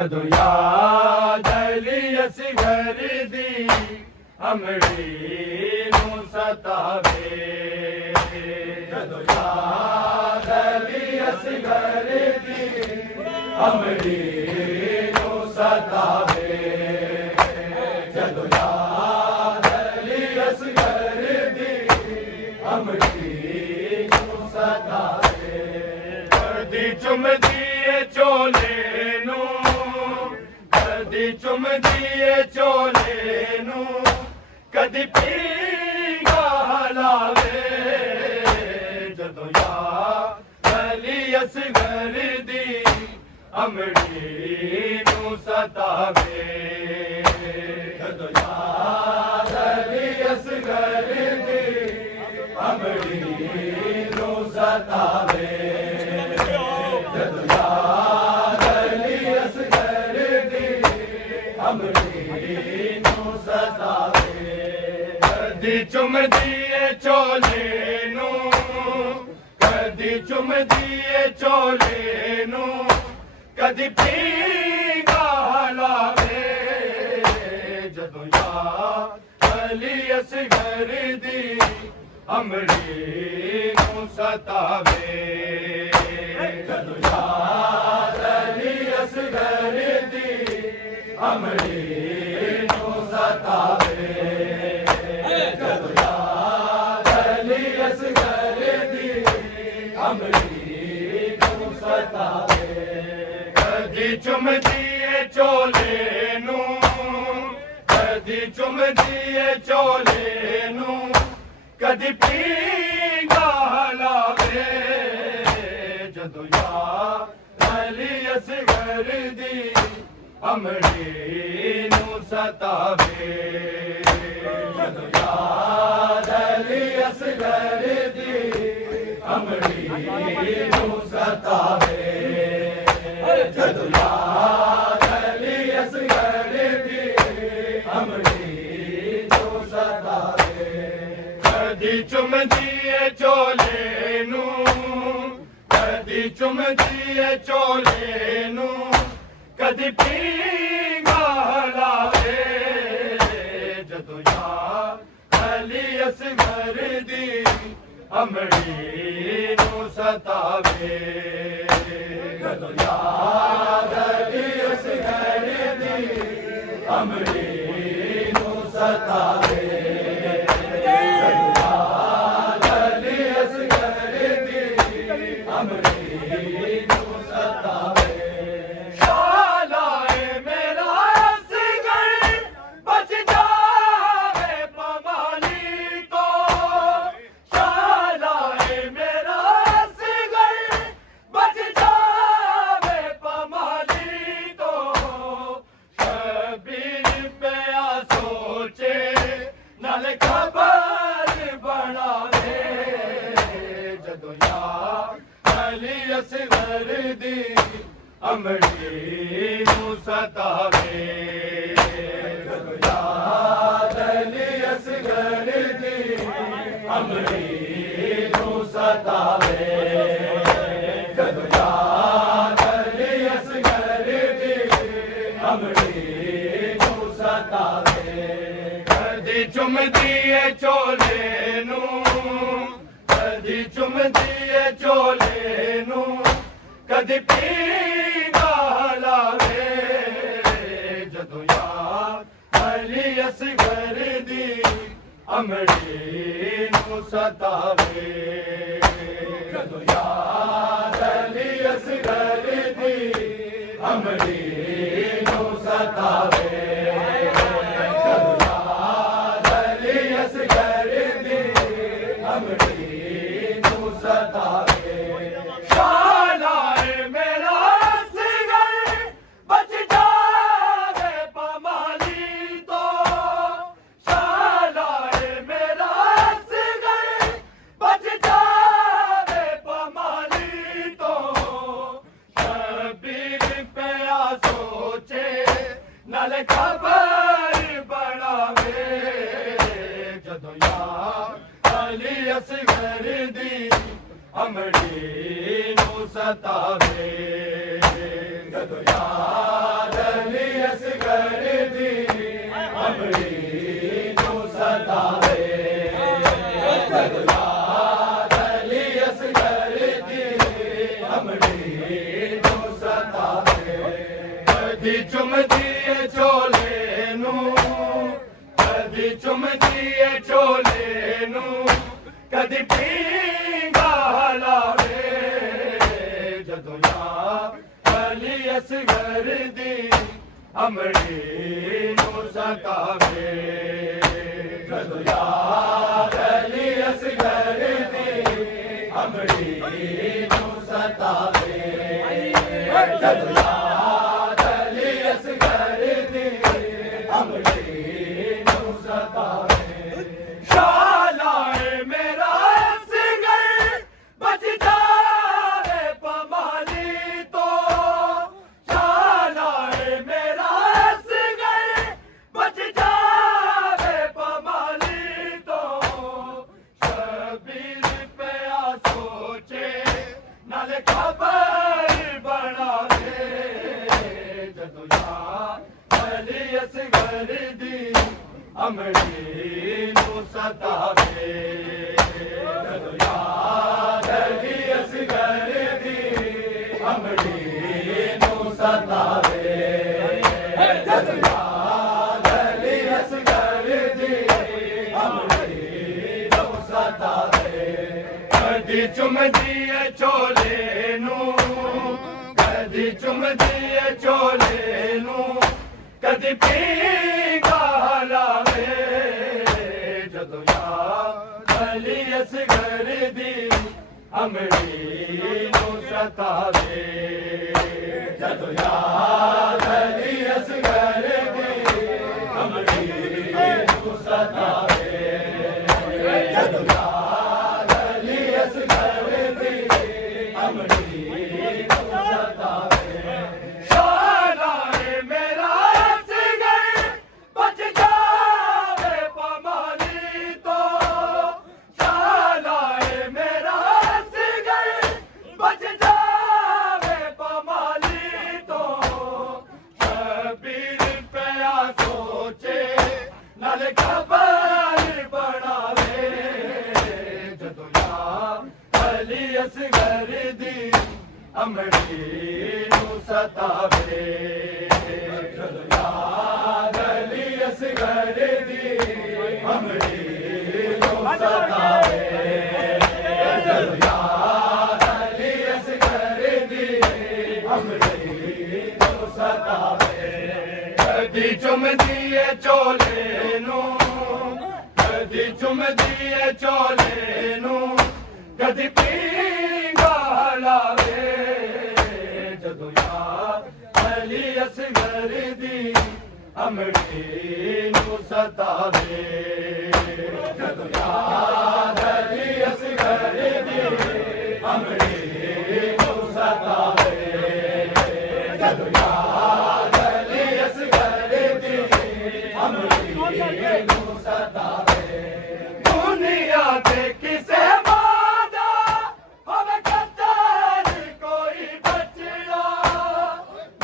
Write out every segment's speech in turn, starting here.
जदों याद अली असगर दी अमड़ी नूं सतावे, जदों याद अली असगर दी अमड़ी नूं सतावे, जदों याद अली असगर दी अमड़ी नूं सतावे, कदी चुमदी चोले कदी चुमदी चोले नू कदी पींगा हलावे, जदों याद अली असगर दी अमड़ी नू सतावे, जदों याद अली असगर दी अमड़ी नू सतावे, जदों याद अली असगर दी अमड़ी नूं सतावे, कदी चुमदी चोले नूं कदी चुमदी चोले नूं कदी पींगा हलावे, जदों याद अली असगर दी अमड़ी नूं सतावे, जदों याद अली असगर दी अमड़ी नूं सतावे, जदों याद अली असगर दी अमड़ी नूं सतावे, कदी चुमदी चोले नूं कदी चुमदी चोले नूं कदी पींगा हलावे, जदों याद अली असगर दी अमड़ी नूं सतावे, जदों याद अली असगर दी अमड़ी नूं सतावे, जदों याद अली असगर दी अमड़ी नूं सतावे, कदी चुमदी चोले नूं कदी चुमदी चोले नूं कदी पींगा हलावे, जदों याद अली असगर दी अमड़ी नूं सतावे, जदों याद अली असगर दी अमड़ी नूं सतावे, जदों याद अली असगर दी अमड़ी नूं सतावे, जदों याद अली असगर दी अमड़ी नूं सतावे, जदों याद अली असगर दी अमड़ी नूं सतावे, जदों याद अली असगर दी अमड़ी नूं सतावे, कदी चुमदी चोले नूं कदी चुमदी चोले नूं कदी पींगा हलावे, जदों याद अली असगर दी अमड़ी नूं सतावे, जदों याद अली असगर दी अमड़ी नूं सतावे, जदों याद अली असगर दी अमड़ी नूं सतावे, शालाए मेरा असगर बच जावे पमाली तो, शालाए मेरा असगर बच जावे पमाली तो, शबीर पे सोचे नल खबर बढ़ावे, जदों याद अली असगर दी अमड़ी नूं सतावे। जदों याद अली असगर दी अमरी नूं सतावे जदों याद अली असगर दी अमरी नूं सतावे कदी चुमदी ए चोले नूं कदी चुमदी ए चोले नूं कदी पींगा हलावे जदों याद अली असगर दी अमरी नूं सतावे जदों याद अली असगर दी अमरी नूं सतावे जदों याद अली असगर दी अमरी नूं सतावे शालाए मेरा असगर बच जावे पमाली तो शालाए मेरा असगर बच जावे पमाली तो शबीर पे आ सोचे नाल खबर बनावे जदों याद अली असगर दी अमरी नूं सतावे जदों याद अली असगर दी अमरी नूं सतावे जदों याद अली असगर दी अमरी नूं सतावे कदी चुमदी ए चोले नूं कदी चुमदी ए चोले नूं कदी पींगा हलावे जदों याद अली असगर दी अमरी नूं सतावे जदों याद अली असगर दी अमरी नूं सतावे जदों याद अली असगर दी अमरी नूं सतावे शालाए मेरा असगर बच जावे पमाली तो शालाए मेरा असगर बच जावे पमाली तो शबीर पे आ सोचे नाल खबर बनावे जदों याद अली असगर दी अमरी नूं सतावे जदों याद अली असगर दी अमरी नूं सतावे जदों याद अली असगर दी अमरी नूं सतावे कदी चुमदी ए चोले नूं कदी चुमदी ए चोले नूं कदी पींगा हलावे जदों याद अली असगर दी अमरी नूं सतावे जदों याद अली असगर दी अमरी नूं सतावे जदों याद अली असगर दी अमरी नूं सतावे दुनिया ते किसे वादा होवे कदर कोई बचड़ा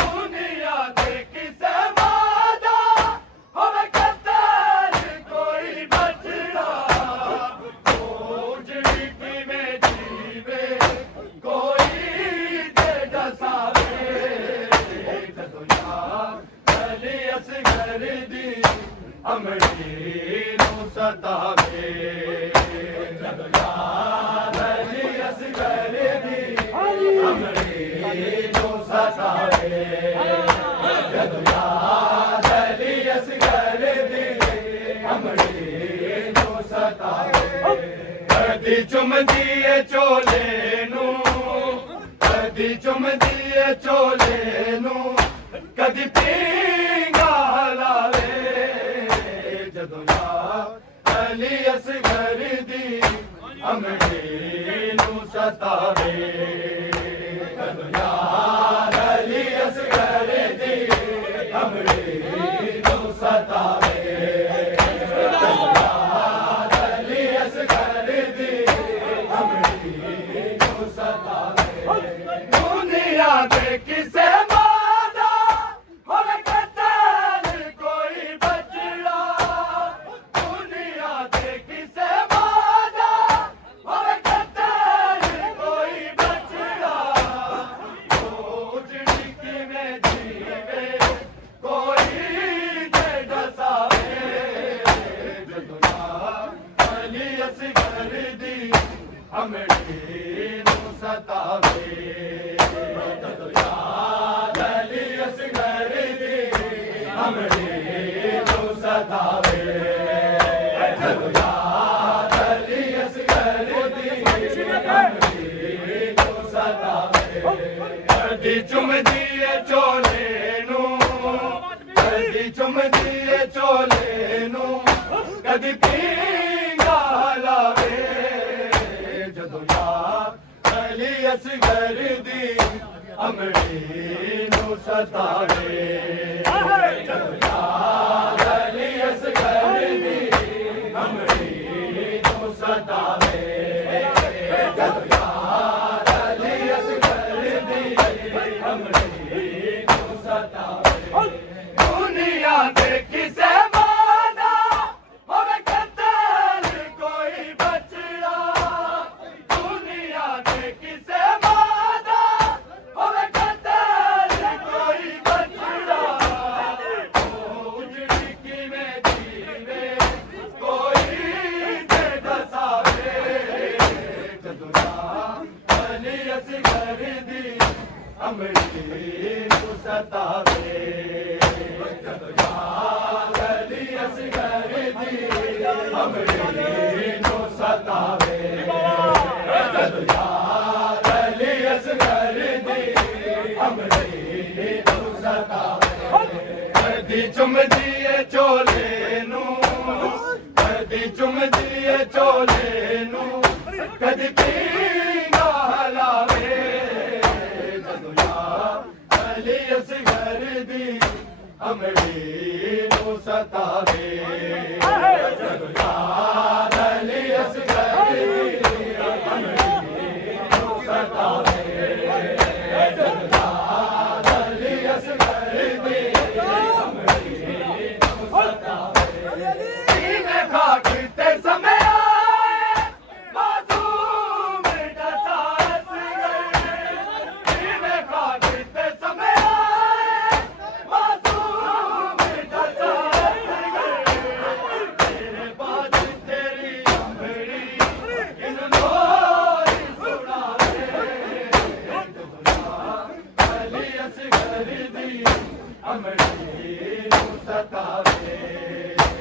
दुनिया ते किसे वादा होवे कदर कोई बचड़ा उजड़ी किवें जीवे कोई ते दसावे जदों याद अली असगर दी अमरी नूं सतावे जदों याद अली असगर दी अमरी नूं सतावे जदों याद अली असगर दी अमरी नूं सतावे कदी चुमदी ए चोले नूं कदी चुमदी ए चोले नूं कदी पींगा हलावे जदों याद अली असगर दी अमरी नूं सतावे जदों याद अली असगर दी अमरी नूं सतावे जदों याद अली असगर दी अमरी नूं सतावे दुनिया दे किसे ਅਮੜੀ ਨੂੰ ਸਤਾਵੇ ਜਦੋਂ ਯਾਦ ਅਲੀ ਅਸਗਰ ਦੀ ਅਮੜੀ ਨੂੰ ਸਤਾਵੇ ਜਦੋਂ ਯਾਦ ਅਲੀ ਅਸਗਰ ਦੀ ਅਮੜੀ ਨੂੰ ਸਤਾਵੇ ਕਦੀ ਚੁੰਮਦੀ ਏ ਚੋਲੇ ਨੂੰ ਕਦੀ ਚੁੰਮਦੀ ਏ ਚੋਲੇ ਨੂੰ ਕਦੀ ਪੀਂਗਾ ਲਾਵੇ ਜਦੋਂ ਯਾਦ ਅਲੀ ਅਸਗਰ ਦੀ ਅਮੜੀ ਨੂੰ ਸਤਾਵੇ ਜਦੋਂ ਯਾਦ ਅਲੀ ਅਸਗਰ ਦੀ ਅਮੜੀ ਨੂੰ ਸਤਾਵੇ ਜਦੋਂ ਯਾਦ ਅਲੀ ਅਸਗਰ ਦੀ ਅਮੜੀ ਨੂੰ ਸਤਾਵੇ ਦੁਨੀਆ ਦੇ ਕਿਸੇ ਅਮੜੀ ਨੂੰ ਸਤਾਵੇ ਜਦੋਂ ਯਾਦ ਅਲੀ ਅਸਗਰ ਦੀ ਅਮੜੀ ਨੂੰ ਸਤਾਵੇ ਜਦੋਂ ਯਾਦ ਅਲੀ ਅਸਗਰ ਦੀ ਅਮੜੀ ਨੂੰ ਸਤਾਵੇ ਕਦੀ ਚੁੰਮਦੀ ਏ ਚੋਲੇ ਨੂੰ ਕਦੀ ਚੁੰਮਦੀ ਏ ਚੋਲੇ ਨੂੰ ਕਦੀ ਪੀਂਗਾ ਲਾਵੇ ਅਲੀ ਅਸਗਰ ਦੀ ਅਮੜੀ ਨੂੰ ਸਤਾਵੇ ਜਦੋਂ ਯਾਦ ਅਲੀ ਅਸਗਰ ਦੀ ਅਮੜੀ ਨੂੰ ਸਤਾਵੇ ਜਦੋਂ ਯਾਦ ਅਲੀ ਅਸਗਰ ਦੀ ਅਮੜੀ ਨੂੰ ਸਤਾਵੇ ਕਿਵੇਂ ਖਾਕ ਤੇ ਸਮੇਂ ਅਮੜੀ ਨੂੰ ਸਤਾਵੇ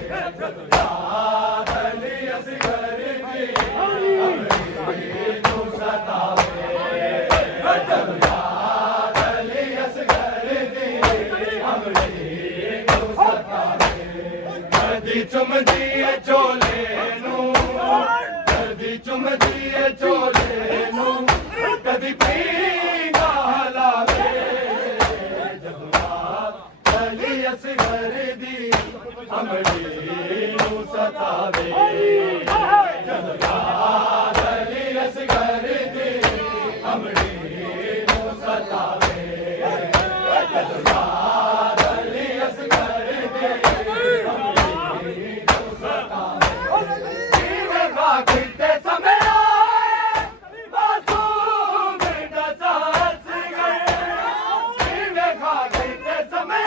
ਜਦੋਂ ਯਾਦ ਅਲੀ ਅਸਗਰ ਦੀ ਅਮੜੀ ਨੂੰ ਸਤਾਵੇ ਜਦੋਂ ਯਾਦ ਅਲੀ ਅਸਗਰ ਦੀ ਅਮੜੀ ਨੂੰ ਸਤਾਵੇ ਕਦੀ ਚੁੰਮਦੀ ਏ ਚੋਲੇ ਨੂੰ ਕਦੀ ਚੁੰਮਦੀ ਏ ਚੋਲੇ ਨੂੰ ਕਦੀ ਪੀਂਗਾ ਲਾਵੇ ਅਲੀ ਅਸਗਰ ਦੀ ਅਮੜੀ ਨੂੰ ਸਤਾਵੇ ਜਦੋਂ ਯਾਦ ਅਲੀ ਅਸਗਰ ਦੀ ਅਮੜੀ ਨੂੰ ਸਤਾਵੇ ਜਦੋਂ ਯਾਦ ਅਲੀ ਅਸਗਰ ਦੀ ਅਮੜੀ ਨੂੰ ਸਤਾਵੇ ਕਿਵੇਂ ਖਾਕ ਤੇ ਸਮੇਂ ਮਾਸੂਮ ਦਾ ਸਾਥ ਗਏ ਕਿਵੇਂ ਖਾਕ ਤੇ ਸਮੇਂ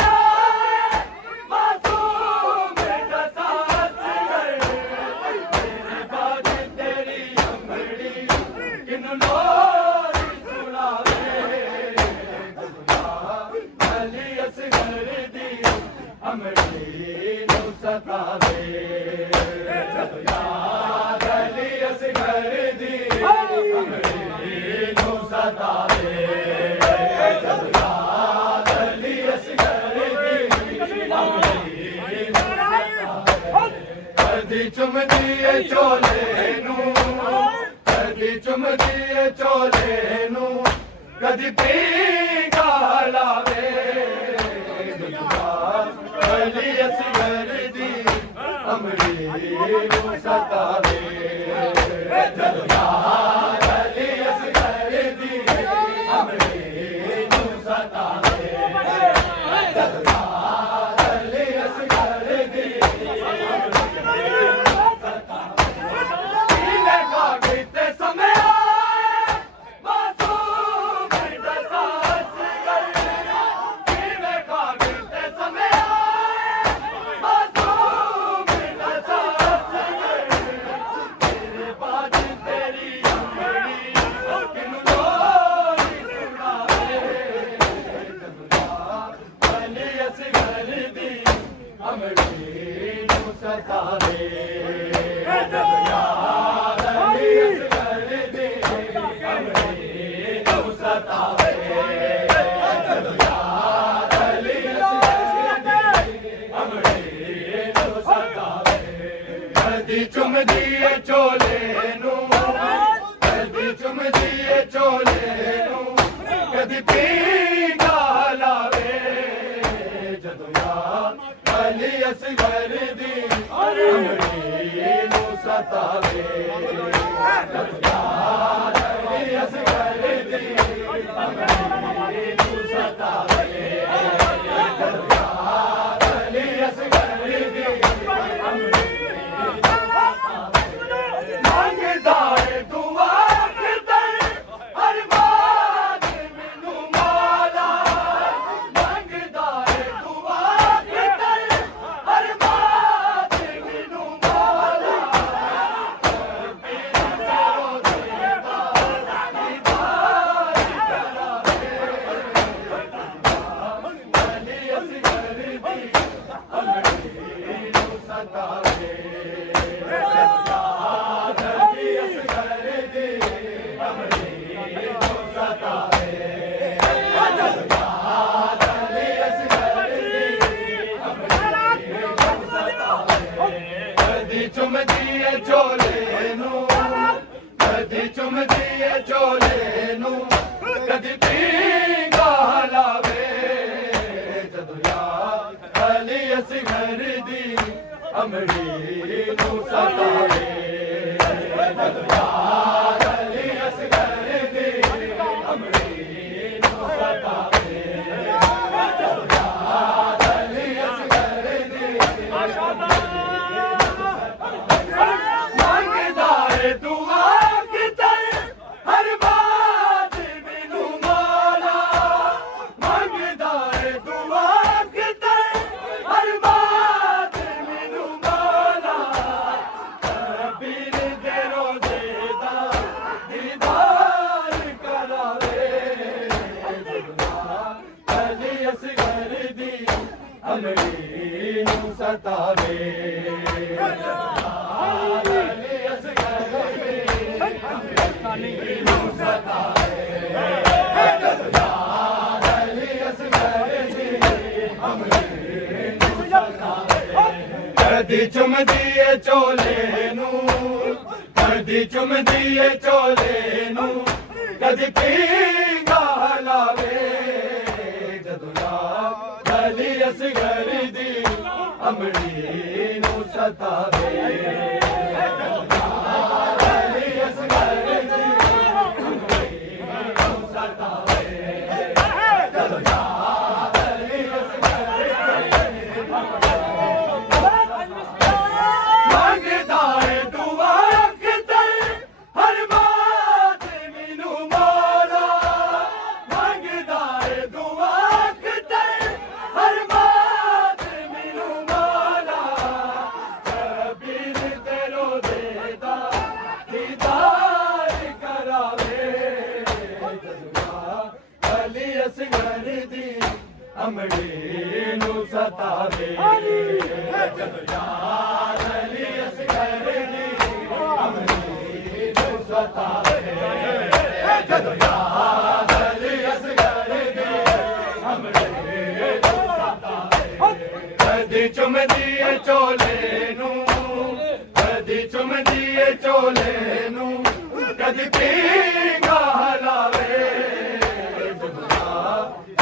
ਅਮੜੀ ਨੂੰ ਸਤਾਵੇ ਜਦੋਂ ਯਾਦ ਅਲੀ ਅਸਗਰ ਦੀ ਅਮੜੀ ਨੂੰ ਸਤਾਵੇ ਜਦੋਂ ਯਾਦ ਅਲੀ ਅਸਗਰ ਦੀ ਅਮੜੀ ਨੂੰ ਸਤਾਵੇ ਕਦੀ ਚੁੰਮਦੀ ਏ ਚੋਲੇ ਨੂੰ ਕਦੀ ਚੁੰਮਦੀ ਏ ਚੋਲੇ ਨੂੰ ਕਦੀ ਪੀਂਗਾ ਲਾਵੇ ਅਲੀ ਅਸਗਰ ਦੀ ਅਮੜੀ ਨੂੰ ਸਤਾਵੇ ਜਦੋਂ ਯਾਦ ਅਲੀ ਅਸਗਰ ਦੀ ਅਮੜੀ ਨੂੰ ਸਤਾਵੇ ਜਦੋਂ ਯਾਦ ਅਲੀ ਅਸਗਰ ਦੀ ਅਮੜੀ ਨੂੰ ਸਤਾਵੇ ਕਿਵੇਂ ਖਾਕ ਤੇ ਸਮੇਂ ਮਾਸੂਮ ਦਾ ਸਾਥ ਗਏ ਕਿਵੇਂ ਖਾਕ ਤੇ ਸਮੇਂ ਮਾਸੂਮ ਦਾ ਸਾਥ ਗਏ ਤੇਰੇ ਬਾਜ ਤੇਰੀ ਚੋਲੇ ਨੂੰ ਕਦੀ ਚੁੰਮਦੀ ਏ ਚੋਲੇ ਨੂੰ ਕਦੀ ਪੀਂਘਾ ਲਾਵੇ ਜਦੋਂ ਯਾਰ ਅਲੀ ਅਸਗਰ ਦੀ ਅਮਰੀ ਨੂੰ ਸਤਾਵੇ ਜਦੋਂ ਯਾਰ ਅਲੀ ਅਸਗਰ ਦੀ ਅਮਰੀ ਨੂੰ ਸਤਾਵੇ ਜਦੋਂ ਯਾਰ ਅਲੀ ਅਸਗਰ ਦੀ ਮੰਗਦਾ ਏ ਦੁਆ ਕਿਤੇ ਹਰ ਬਾਤ ਮੈਨੂੰ ਮਾਲਾ ਮੰਗਦਾ ਏ ਦੁਆ ਕਿਤੇ ਹਰ ਬਾਤ ਮੈਨੂੰ ਮਾਲਾ ਅਲੀ ਅਸਗਰ ਦੀ ਅਮਰੀ ਨੂੰ ਸਤਾਵੇ ਚੁੰਮਦੀ ਏ ਚੋਲੇ ਨੂੰ ਕਦੀ ਚੁੰਮਦੀ ਏ ਚੋਲੇ ਨੂੰ ਕਦੀ ਪੀਂਘਾ ਲਾਵੇ ਜਦੋਂ ਯਾਰ ਅਲੀ ਅਸਗਰ ਦੀ ਅਮਰੀ ਨੂੰ ਸਤਾਵੇ ਜਦੋਂ ਯਾਰ ਅਲੀ ਅਸਗਰ ਦੀ ਅਮਰੀ ਨੂੰ ਸਤਾਵੇ ਜਦੋਂ ਯਾਰ ਅਲੀ ਅਸਗਰ ਦੀ ਮੰਗਦਾ ਏ ਦੁਆ ਕਿਤੇ ਹਰ ਬਾਤ ਮੈਨੂੰ ਮਾਲਾ ਮੰਗਦਾ ਏ ਦੁਆ ਕਿਤੇ ਹਰ ਬਾਤ ਮੈਨੂੰ ਮਾਲਾ ਕਬੀਰ ਦੇ ਰੋਜ਼ੇ ਦਾ ਦੀਦਾਰ ਕਰਾਵੇ ਅਲੀ ਅਸਗਰ ਦੀ ਅਮਰੀ ਨੂੰ ਸਤਾਵੇ ਕਦੀ ਚੁੰਮਦੀ ਏ ਚੋਲੇ ਨੂੰ ਕਦੀ ਚੁੰਮਦੀ ਏ ਚੋਲੇ ਨੂੰ ਕਦੀ ਪੀਂਘਾ ਲਾਵੇ ਜਦੋਂ ਯਾਰ ਅਲੀ ਅਸਗਰ ਦੀ ਅਮਰੀ ਨੂੰ ਸਤਾਵੇ ਜਦੋਂ ਯਾਰ ਅਲੀ ਅਸਗਰ ਦੀ ਅਮਰੀ ਨੂੰ ਸਤਾਵੇ ਜਦੋਂ ਯਾਰ ਅਲੀ ਅਸਗਰ ਮੰਗਦਾ ਏ ਦੁਆ ਕਿਤੇ ਹਰ ਬਾਤ ਮੈਨੂੰ ਮਾਲਾ ਮੰਗਦਾ ਏ ਦੁਆ ਕਿਤੇ ਹਰ ਬਾਤ ਮੈਨੂੰ ਮਾਲਾ ਕਬੀਰ ਦੇ ਰੋਜ਼ੇ ਦਾ ਦੀਦਾਰ ਕਰਾਵੇ ਅਲੀ ਅਸਗਰ ਦੀ ਅਮਰੀ ਨੂੰ ਸਤਾਵੇ ਜਦੋਂ ਯਾਰ ਅਲੀ ਅਸਗਰ ਦੀ ਅਮਰੀ ਨੂੰ ਸਤਾਵੇ ਜਦੋਂ ਯਾਰ ਅਲੀ ਅਸਗਰ ਦੀ ਅਮਰੀ ਨੂੰ ਸਤਾਵੇ ਕਦੀ ਚੁੰਮਦੀ ਏ ਚੋਲੇ ਨੂੰ ਕਦੀ ਚੁੰਮਦੀ ਏ ਚੋਲੇ ਨੂੰ ਕਦੀ ਪੀਂਘਾ ਲਾਵੇ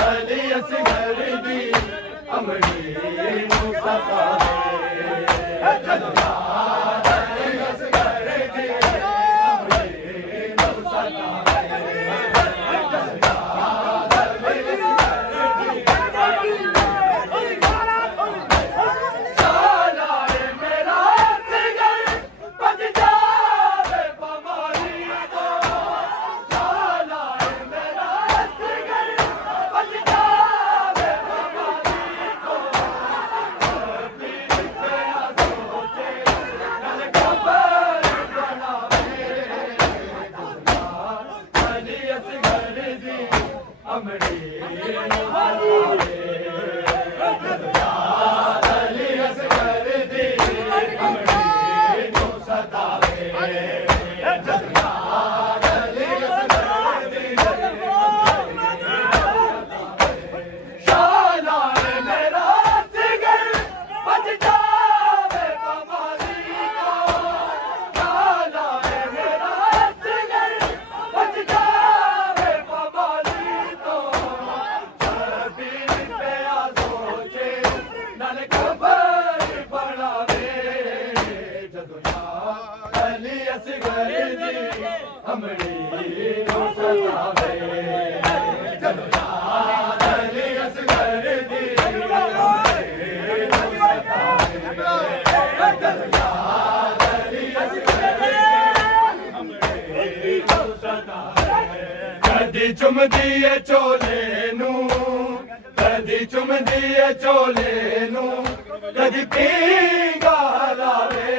ਅਲੀ ਅਸਗਰ ਦੀ ਅਮਰੀ ਨੂੰ ਸਤਾਵੇ ਜਦੋਂ ਯਾਰ ਅਲੀ ਅਸਗਰ ਦੀ ਅਮਰੀ ਨੂੰ ਸਤਾਵੇ ਜਦੋਂ ਯਾਰ ਅਲੀ ਅਸਗਰ ਦੀ ਸਾਲਾ ਏ ਮੇਰਾ ਅਸਗਰ ਭੱਜ ਜਾਵੇ ਬਮਾਰੀ ਤੋਂ ਸਾਲਾ ਏ ਮੇਰਾ ਅਸਗਰ ਭੱਜ ਜਾਵੇ ਬਮਾਰੀ ਤੋਂ ਕਬੀਰ ਤੇਰਾ ਸੋਚੇ ਗੱਲ ਖਬਰ ਬਣਾਵੇ ਅਲੀ ਅਸਗਰ ਦੀ ਅਮਰੀ ਨੂੰ ਸਤਾਵੇ ਜਦੋਂ ਯਾਰ ਅਲੀ ਅਸਗਰ ਦੀ ਅਮਰੀ ਨੂੰ ਸਤਾਵੇ ਜਦੋਂ ਯਾਰ ਅਲੀ ਅਸਗਰ ਦੀ ਸਾਲਾ ਏ ਮੇਰਾ ਅਸਗਰ ਭੱਜ ਜਾਵੇ ਬਮਾਰੀ ਤੋਂ ਅਸਗਰ ਦੀ ਅਮਰੀ ਨੂੰ ਸਤਾਵੇ ਜਦੋਂ ਯਾਦ ਅਲੀ ਅਸਗਰ ਦੀ ਅਮਰੀ ਨੂੰ ਸਤਾਵੇ ਜਦੋਂ ਯਾਦ ਅਲੀ ਅਸਗਰ ਦੀ ਅਮਰੀ ਨੂੰ ਸਤਾਵੇ ਕਦੀ ਚੁੰਮਦੀ ਏ ਚੋਲੇ ਨੂੰ ਕਦੀ ਚੁੰਮਦੀ ਏ ਚੋਲੇ ਨੂੰ ਕਦੀ ਪੀਂਗਾ ਲਾਵੇ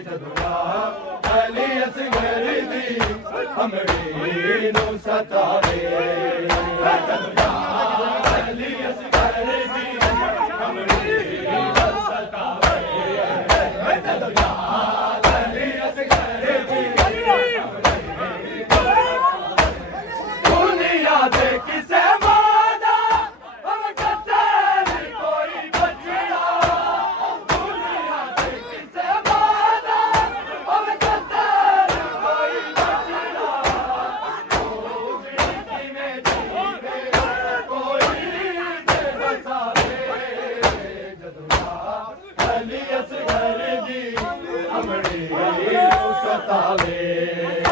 ਜਦੋਂ ਯਾਦ ਅਲੀ ਅਸਗਰ ਦੀ ਅਮਰੀ ਨੂੰ ਸਤਾਵੇ ਜਦੋਂ ਯਾਦ ਅਲੀ ਅਸਗਰ ਦੀ ਅਮਰੀ ਨੂੰ ਸਤਾਵੇ ਜਦੋਂ ਯਾਦ ਅਲੀ ਅਸਗਰ ਦੀ ਦੁਨੀਆ ਦੇ ਕਿਸੇ ਮਾਦਾ ਹਮ ਕੱਟੇ ਨੀ ਕੋਈ ਬਚੜਾ ਦੁਨੀਆ ਦੇ ਕਿਸੇ ਮਾਦਾ ਹਮ ਕੱਟੇ ਨੀ ਕੋਈ ਬਚੜਾ ਉਹ ਵੀ ਕਿਵੇਂ ਜੀਵੇ ਕੋਈ ਤੇ ਬਸਾਵੇ ਜਦੋਂ ਯਾਦ ਅਲੀ ਅਸਗਰ ਦੀ ਅਮਰੀ ਨੂੰ ਸਤਾਵੇ